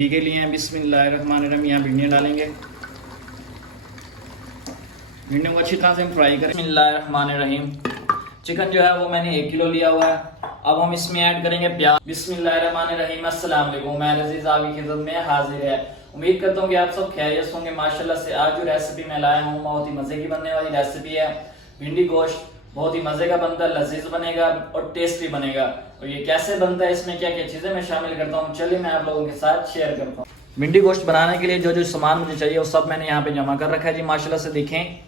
घी के लिए हैं बिस्मिल्लाहिर्रहमानिर्रहीम। यहाँ भिंडियाँ डालेंगे। भिंडियों को अच्छी तरह से हम फ्राई करें। बिस्मिल्लाहिर्रहमानिर्रहीम। चिकन जो है वो मैंने 1 किलो लिया हुआ है। अब हम इसमें ऐड करेंगे प्याज। बिस्मिल्लाहिर्रहमानिर्रहीम। अस्सलाम वालेकुम। मैं अजीज आपकी खिदमत में हाजिर है। उम्मीद करता हूँ कि आप सब खैरियत होंगे माशाल्लाह से। आज जो रेसिपी मैं लाया हूँ बहुत ही मजे की बनने वाली रेसिपी है। भिंडी गोश्त बहुत ही मजे का बनता है, लजीज बनेगा और टेस्टी बनेगा। और ये कैसे बनता है, इसमें क्या क्या चीजें मैं शामिल करता हूँ, चलिए मैं आप लोगों के साथ शेयर करता हूँ। भिंडी गोश्त बनाने के लिए जो जो सामान मुझे चाहिए वो सब मैंने यहाँ पे जमा कर रखा है जी, माशाल्लाह से देखें।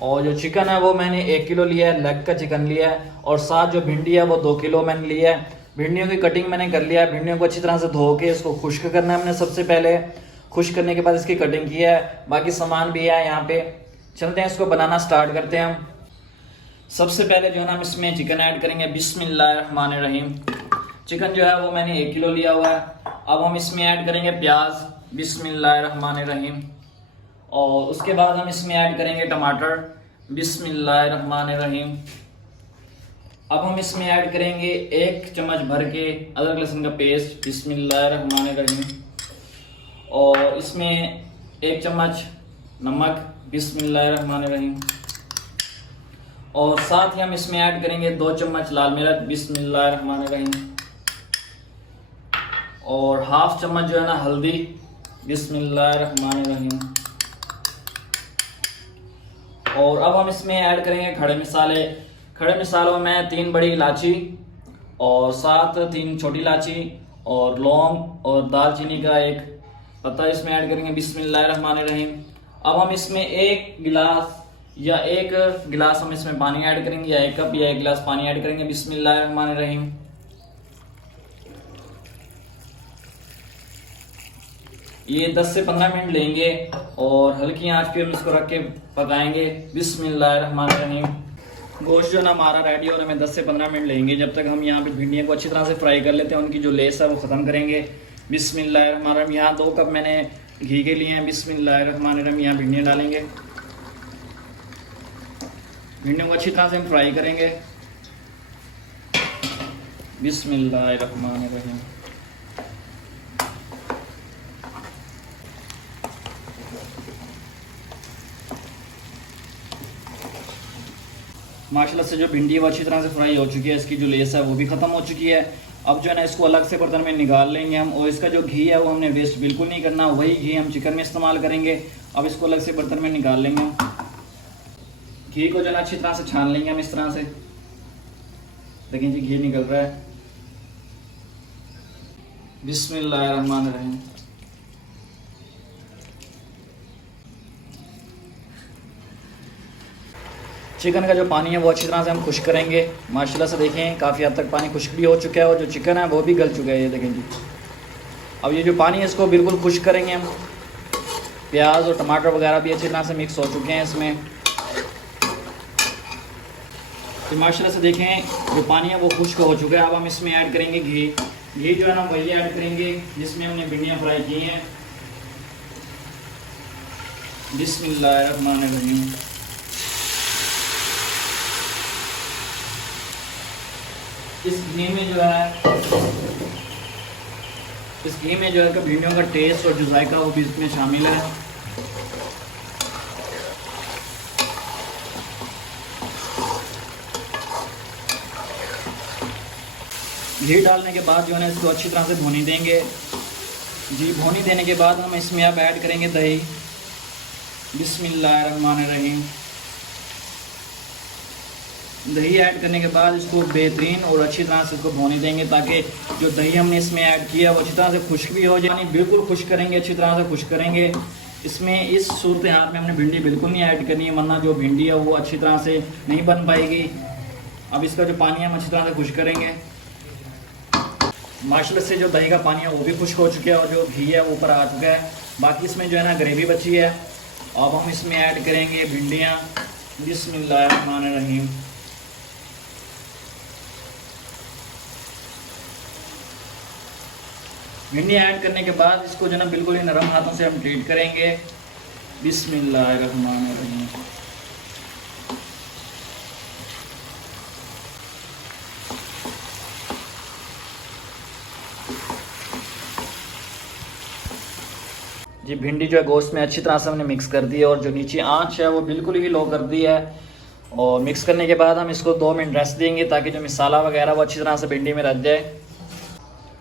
और जो चिकन है वो मैंने 1 किलो लिया है, लेग का चिकन लिया है। और साथ जो भिंडी है वो 2 किलो मैंने लिया है। भिंडियों की कटिंग मैंने कर लिया है। भिंडियों को अच्छी तरह से धो के इसको खुश्क करना है हमने सबसे पहले। खुश्क करने के बाद इसकी कटिंग की है। बाकी सामान भी है यहाँ पे। चलते हैं इसको बनाना स्टार्ट करते हैं हम। सबसे पहले जो है ना हम इसमें चिकन ऐड करेंगे। बिस्मिल्लाहिर्रहमानिर्रहीम। चिकन जो है वो मैंने 1 किलो लिया हुआ है। अब हम इसमें ऐड करेंगे प्याज। बिस्मिल्लाहिर्रहमानिर्रहीम। और उसके बाद हम इसमें ऐड करेंगे टमाटर। बिस्मिल्लाहिर्रहमानिर्रहीम। अब हम इसमें ऐड करेंगे 1 चम्मच भर के अदरक लहसुन का पेस्ट। बिस्मिल्लाहिर्रहमानिर्रहीम। और इसमें 1 चम्मच नमक। बिस्मिल्लाहिर्रहमानिर्रहीम। और साथ ही हम इसमें ऐड करेंगे 2 चम्मच लाल मिर्च। बिस्मिल्लाहिर्रहमानिर्रहीम। और हाफ चम्मच जो है ना हल्दी। बिस्मिल्लाहिर्रहमानिर्रहीम। और अब हम इसमें ऐड करेंगे खड़े मसाले। खड़े मसालों में 3 बड़ी इलायची और साथ 3 छोटी इलायची और लौंग और दालचीनी का 1 पत्ता इसमें ऐड करेंगे। बिस्मिल्लाहिर्रहमानिर्रहीम। अब हम इसमें 1 गिलास हम इसमें पानी ऐड करेंगे, या 1 कप या 1 गिलास पानी ऐड करेंगे। बिस्मिल्लाहिर्रहमानिर्रहीम। ये 10 से 15 मिनट लेंगे और हल्की आंच पे हम इसको रख के पकाएंगे। बिस्मिल्लाहिर्रहमानिर्रहीम। गोश्त जो ना हमारा रेडी हो रहा है, हमें 10 से 15 मिनट लेंगे। जब तक हम यहाँ पे भिंडियों को अच्छी तरह से फ्राई कर लेते हैं, उनकी जो लेस है वो ख़त्म करेंगे। बिस्मिल्लाहिर्रहमानिर्रहीम। यहाँ 2 कप मैंने घी के लिए हैं। बिस्मिल्लाहिर्रहमानिर्रहीम। यहाँ भिंडियाँ डालेंगे। भिंडियों को अच्छी तरह से हम फ्राई करेंगे। बिस्मिल्लाहिर्रहमानिर्रहीम। माशाल्लाह से जो भिंडी है वो अच्छी तरह से फ्राई हो चुकी है। इसकी जो लेस है वो भी ख़त्म हो चुकी है। अब जो है ना इसको अलग से बर्तन में निकाल लेंगे हम। और इसका जो घी है वो हमने वेस्ट बिल्कुल नहीं करना, वही घी हम चिकन में इस्तेमाल करेंगे। अब इसको अलग से बर्तन में निकाल लेंगे हम। घी को जो है ना अच्छी तरह से छान लेंगे हम इस तरह से। देखिए जी घी निकल रहा है। बिस्मिल्लाहिर्रहमानिर्रहीम। चिकन का जो पानी है वो अच्छी तरह से हम खुश्क करेंगे। माशाल्लाह से देखें काफ़ी हद तक पानी खुश्क भी हो चुका है और जो चिकन है वो भी गल चुका है। ये देखें जी। अब ये जो पानी है इसको बिल्कुल खुश्क करेंगे हम। प्याज और टमाटर वगैरह भी अच्छी तरह से मिक्स हो चुके हैं इसमें। तो माशाल्लाह से देखें जो पानी है वो खुश्क हो चुका है। अब हम इसमें ऐड करेंगे घी। घी जो है ना वही ऐड करेंगे जिसमें हमने भिंडियाँ फ्राई की हैं। बिस्मिल्लाहिर्रहमानिर्रहीम। इस घी में जो है कि भिंडियों का टेस्ट और जो जायका वो भी इसमें शामिल है। घी डालने के बाद जो है ना इसको अच्छी तरह से भूनी देंगे। घी भूनी देने के बाद हम इसमें अब ऐड करेंगे दही। बिस्मिल्लाहिर्रहमानिर्रहीम। दही ऐड करने के बाद इसको बेहतरीन और अच्छी तरह से इसको भूनी देंगे, ताकि जो दही हमने इसमें ऐड किया वो अच्छी तरह से खुश्क भी हो जाए। बिल्कुल खुश्क करेंगे, अच्छी तरह से खुश्क करेंगे। इसमें इस सूरत हाल में हमने भिंडी बिल्कुल नहीं ऐड करनी है, वरना जो भिंडी है वो अच्छी तरह से नहीं बन पाएगी। अब इसका जो पानी है हम अच्छी तरह से खुश्क करेंगे। माशाल्लाह से जो दही का पानी है वो भी खुश्क हो चुका है और जो घी है वो ऊपर आ चुका है। बाकी इसमें जो है ना ग्रेवी बची है। अब हम इसमें ऐड करेंगे भिंडियाँ। बिस्मिल्लाहिर्रहमानिर्रहीम। भिंडी ऐड करने के बाद इसको जो है ना बिल्कुल ही नरम हाथों से हम ट्रीट करेंगे। बिस्मिल्लाहिर्रहमानिर्रहीम। जी भिंडी जो है गोश्त में अच्छी तरह से हमने मिक्स कर दी है और जो नीचे आंच है वो बिल्कुल ही लो कर दी है। और मिक्स करने के बाद हम इसको 2 मिनट रेस्ट देंगे ताकि जो मसाला वगैरह वो अच्छी तरह से भिंडी में रच जाए।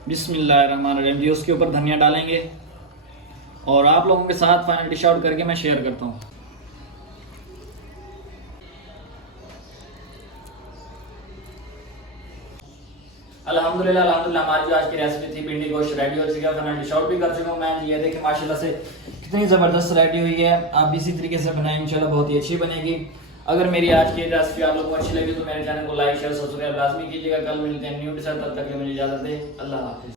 बिस्मिल्लाहिर्रहमानिर्रहीम जी उसके ऊपर धनिया डालेंगे और आप लोगों के साथ फाइनल डिश आउट करके मैं शेयर करता हूँ। अल्हम्दुलिल्लाह हमारी जो आज की रेसिपी थी भिंडी गोश्त रेडी हो चुकी है। फाइनल डिश आउट भी कर चुका हूँ मैं। ये देखिए माशाल्लाह से कितनी ज़बरदस्त रेडी हुई है। आप भी इसी तरीके से बनाएं, इंशाल्लाह बहुत ही अच्छी बनेगी। अगर मेरी आज की रेसिपी आप लोगों को अच्छी लगी तो मेरे चैनल को लाइक शेयर सब्सक्राइब लाजमी कीजिएगा। कल मिलते हैं न्यू डिश, तब तक के लिए मुझे इजाज़त है। अल्लाह हाफिज़।